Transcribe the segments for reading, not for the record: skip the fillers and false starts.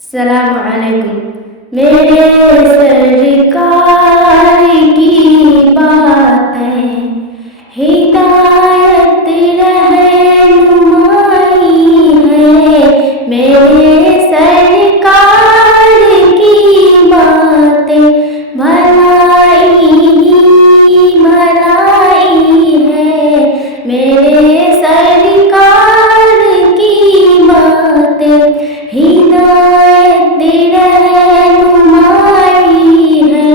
अस्सलामुअलैकुम। मेरे सरकार की बातें हिदायत रहनुमाई है। मेरे सरकार की बातें भलाई ही भलाई है। मेरे सरकार की बातें हिदायत रहनुमाई है।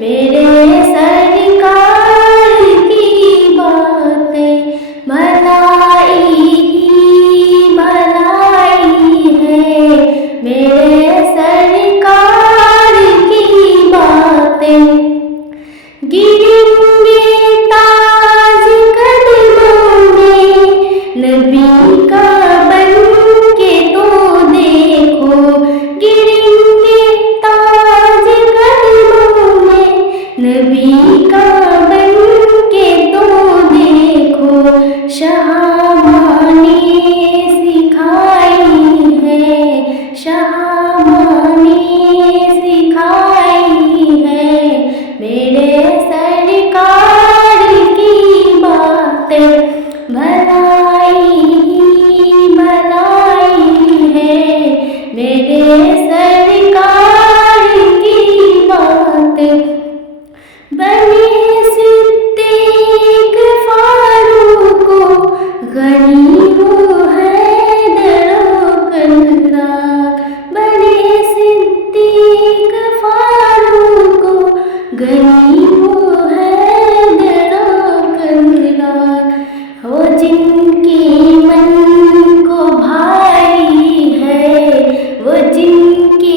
मेरे सरकार की बातें भलाई ही भलाई है। मेरे सरकार की बातें गिरेंगे ताज कदमों में नबी का बन के तो देखो। गिरेंगे ताज कदमों में नबी का बन के तो देखो। शहाबाने सिखाई है, शहाबाने सिखाई है। मेरे सरकार की बातें भलाई ही भलाई है। मेरे सरकार की बातें बने सिद्दीक फारूक को गनीम हैदर करराक। बने सिद्दीक फारूक को गनीम हैदर करराक। हो जिनकी मन को भाई है, वो जिनकी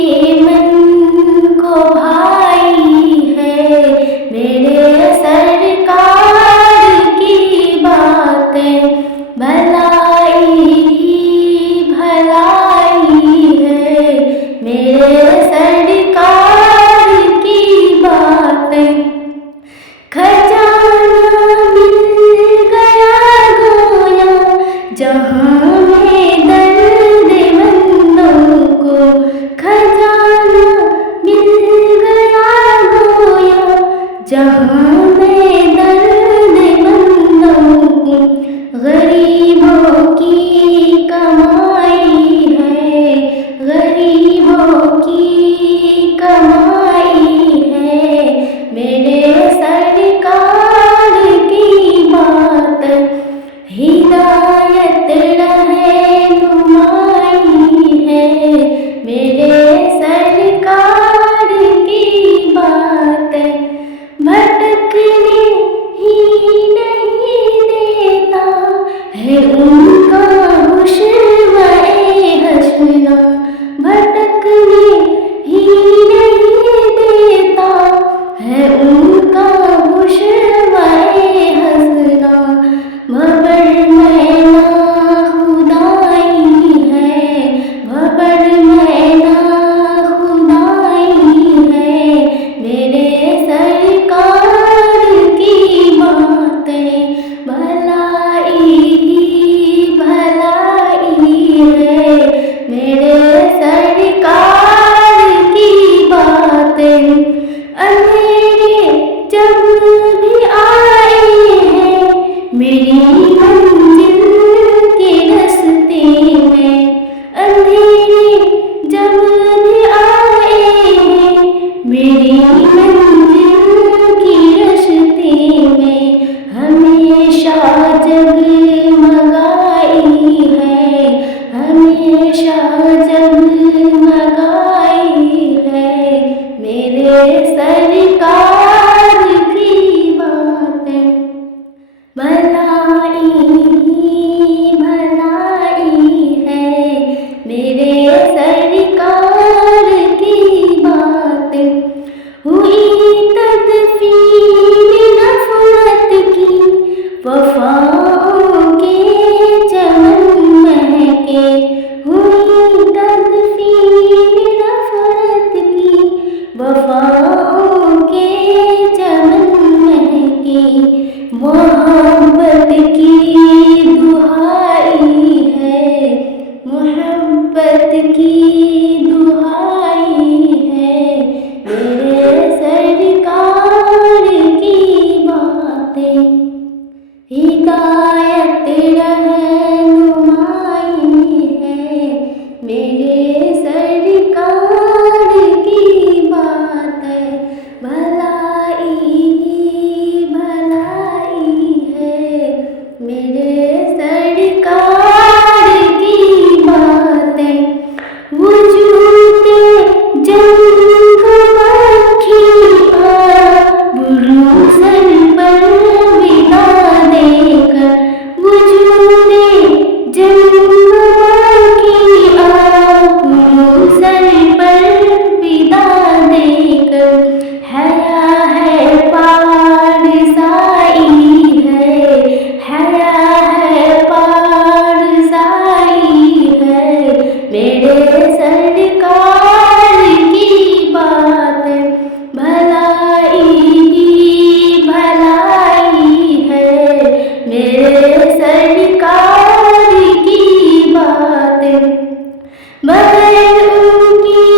उनकी